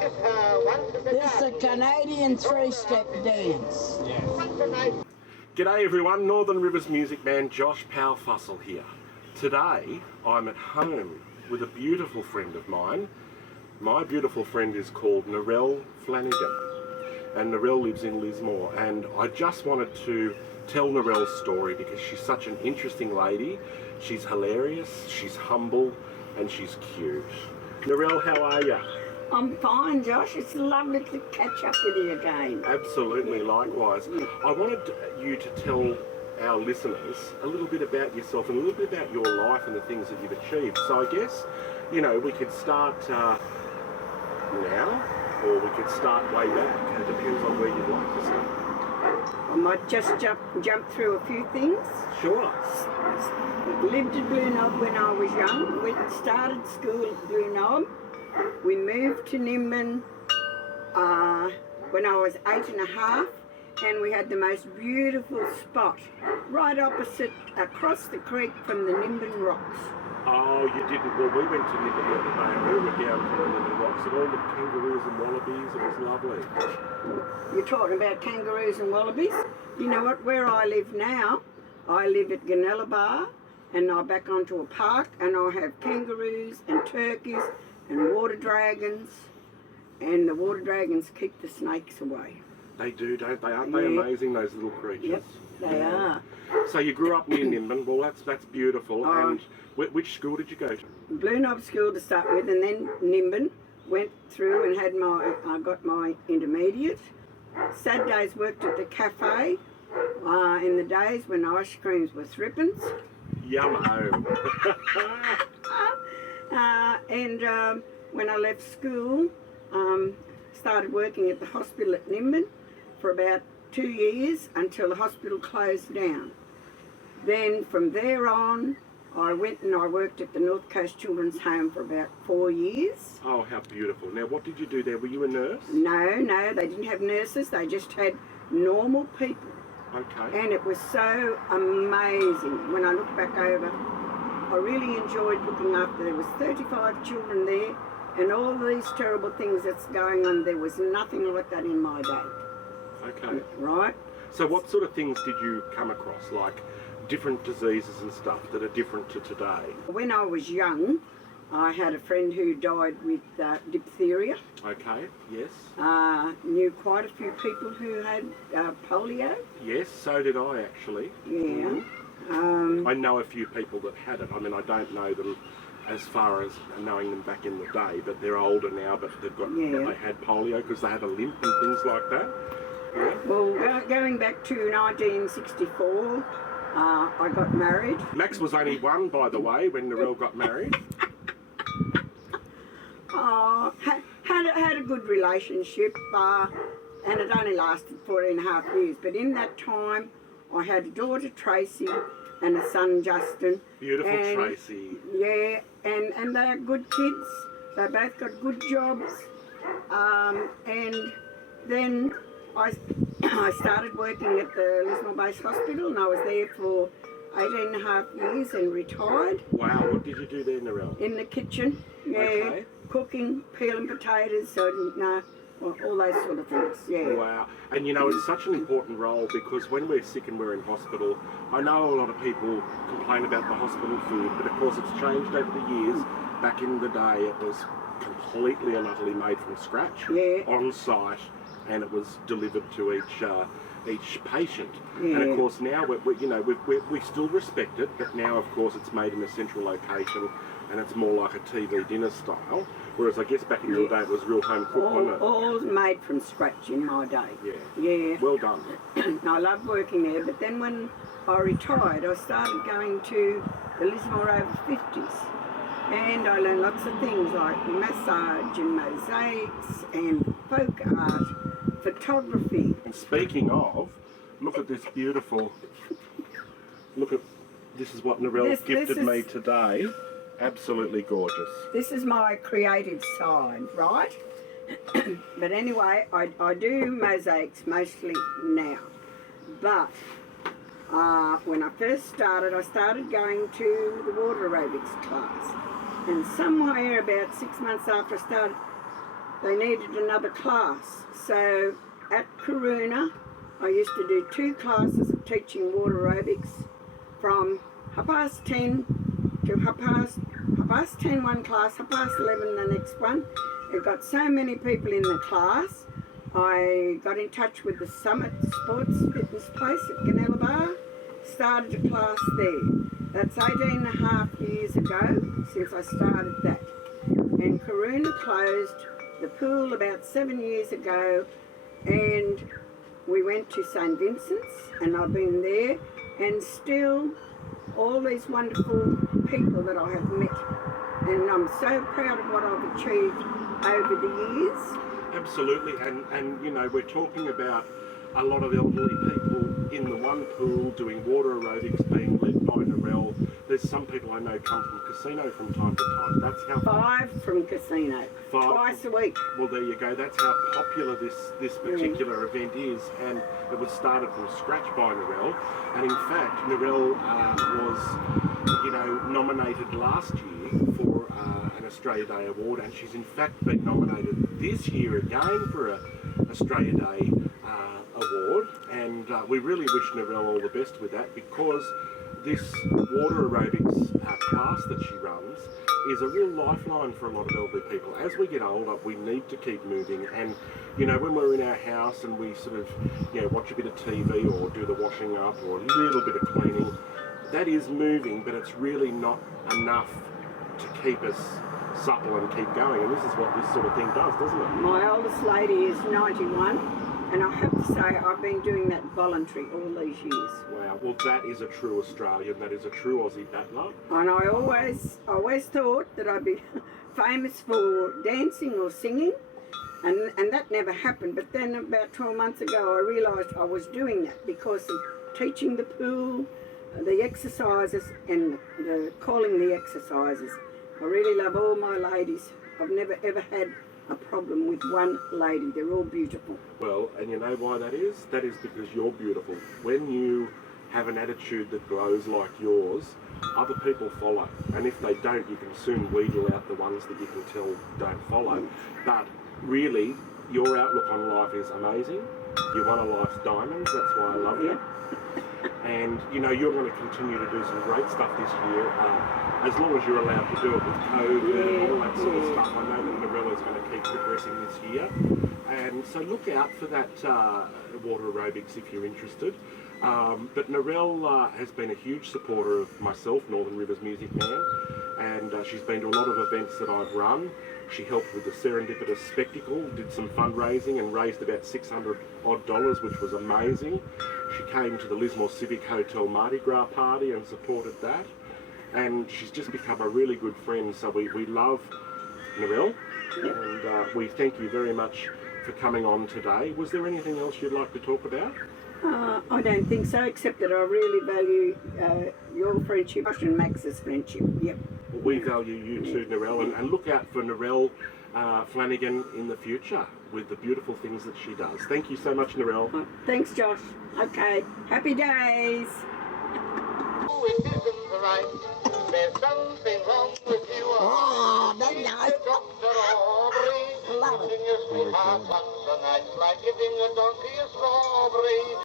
This is a Canadian three-step dance. G'day everyone, Northern Rivers music man Josh Powell Fussell here. Today I'm at home with a beautiful friend of mine. My beautiful friend is called Narelle Flanagan, and Narelle lives in Lismore, and I just wanted to tell Narelle's story because she's such an interesting lady. She's hilarious, she's humble, and she's cute. Narelle, how are you? I'm fine, Josh. It's lovely to catch up with you again. Absolutely, likewise. I wanted you to tell our listeners a little bit about yourself and a little bit about your life and the things that you've achieved. So I guess, you know, we could start now, or we could start way back. It depends on where you'd like to start. I might just jump through a few things. Sure. Lived at Blue Knob when I was young. We started school at Blue Knob. We moved to Nimbin when I was 8.5, and we had the most beautiful spot right opposite, across the creek from the Nimbin Rocks. Oh, you didn't? Well, we went to Nimbin the other day, and we were down from the Nimbin Rocks and all the kangaroos and wallabies. It was lovely. You're talking about kangaroos and wallabies? You know what? Where I live now, I live at Bar, and I back onto a park, and I have kangaroos and turkeys and water dragons, and the water dragons keep the snakes away. They do, don't they? Aren't they amazing, those little creatures? Yep, they are. So you grew up near Nimbin. Well, that's beautiful. And which school did you go to? Blue Knob School to start with, and then Nimbin. Went through and had I got my intermediate. Saturdays worked at the cafe in the days when ice creams were threepence. Yummo. And when I left school, started working at the hospital at Nimbin for about 2 years until the hospital closed down. Then from there on, I went and I worked at the North Coast Children's Home for about 4 years. Oh, how beautiful. Now, what did you do there? Were you a nurse? No, they didn't have nurses. They just had normal people. Okay. And it was so amazing. When I look back over, I really enjoyed looking after. There was 35 children there, and all these terrible things that's going on, there was nothing like that in my day. Okay. Right? So what sort of things did you come across, like different diseases and stuff that are different to today? When I was young, I had a friend who died with diphtheria. Okay, yes. Knew quite a few people who had polio. Yes, so did I actually. Yeah. I know a few people that had it. I mean, I don't know them as far as knowing them back in the day, but they're older now, but they've got, they had polio because they had a limp and things like that. Yeah. Well, going back to 1964, I got married. Max was only one, by the way, when Narelle got married. Had a good relationship, and it only lasted 4.5 years. But in that time, I had a daughter, Tracy, and a son, Justin. Beautiful Tracy. Yeah, and they are good kids. They both got good jobs. And then I started working at the Lismore Base Hospital, and I was there for 18.5 years and retired. Wow, what did you do there, Narelle? In the kitchen, Okay. Cooking, peeling potatoes, so I didn't know, all those sort of things, yeah. Wow, and you know, it's such an important role because when we're sick and we're in hospital, I know a lot of people complain about the hospital food, but of course it's changed over the years. Back in the day, it was completely and utterly made from scratch, on site, and it was delivered to each patient. And of course now we still respect it, but now of course it's made in a central location and it's more like a TV dinner style, whereas I guess back in your day it was real home cooked, wasn't it? All made from scratch in my day. Yeah. Well done. I loved working there, but then when I retired, I started going to the Lismore over 50s, and I learned lots of things like massage and mosaics and folk art, photography. And speaking of, look at this beautiful, this is what Narelle gifted me today. Absolutely gorgeous. This is my creative side, right? But anyway, I do mosaics mostly now. But when I first started, I started going to the water aerobics class. And somewhere about 6 months after I started, they needed another class. So at Karuna, I used to do 2 classes of teaching water aerobics from 10:30 to 10:30 one class, 11:30 the next one. It got so many people in the class. I got in touch with the Summit Sports Fitness place at Ganella, started a class there. That's 18 and a half years ago since I started that. And Karuna closed the pool about 7 years ago, and we went to St. Vincent's, and I've been there, and still all these wonderful people that I have met, and I'm so proud of what I've achieved over the years. Absolutely, and you know, we're talking about a lot of elderly people in the one pool doing water aerobics being led by Narelle. There's some people I know come from casino from time to time. That's how 5 from casino, 5 twice a week. Well, there you go. That's how popular this particular event is, and it was started from scratch by Narelle. And in fact, Narelle was, you know, nominated last year for an Australia Day award, and she's in fact been nominated this year again for an Australia Day award. And we really wish Narelle all the best with that, because this water aerobics class that she runs is a real lifeline for a lot of elderly people. As we get older, we need to keep moving, and you know, when we're in our house and we sort of, you know, watch a bit of TV or do the washing up or a little bit of cleaning, that is moving, but it's really not enough to keep us supple and keep going, and this is what this sort of thing does, doesn't it? My oldest lady is 91, and I have to say I've been doing that voluntary all these years. Wow, well that is a true Australian, that is a true Aussie battler. And I always thought that I'd be famous for dancing or singing, and that never happened. But then about 12 months ago I realised I was doing that because of teaching the pool, the exercises, and the calling the exercises. I really love all my ladies. I've never ever had a problem with one lady. They're all beautiful. Well, and you know why that is? That is because you're beautiful. When you have an attitude that glows like yours, other people follow. And if they don't, you can soon wheedle out the ones that you can tell don't follow. But really, your outlook on life is amazing. You're one of life's diamonds. That's why I love you. And you know, you're going to continue to do some great stuff this year, as long as you're allowed to do it with COVID and all that sort of stuff. I know that Narella's going to keep progressing this year, and so look out for that water aerobics if you're interested. But Narelle has been a huge supporter of myself, Northern Rivers Music Man, and she's been to a lot of events that I've run. She helped with the Serendipitous Spectacle, did some fundraising and raised about $600 odd, which was amazing. She came to the Lismore Civic Hotel Mardi Gras party and supported that. And she's just become a really good friend, so we love Narelle. And we thank you very much for coming on today. Was there anything else you'd like to talk about? I don't think so, except that I really value your friendship and Max's friendship. Yep. Well, we value you too, Narelle, and look out for Narelle Flanagan in the future with the beautiful things that she does. Thank you so much, Narelle. Thanks, Josh. Okay, happy days. Oh, it isn't right. There's something wrong with you. Oh, that's nice. Love it. Like giving a donkey a strawberry.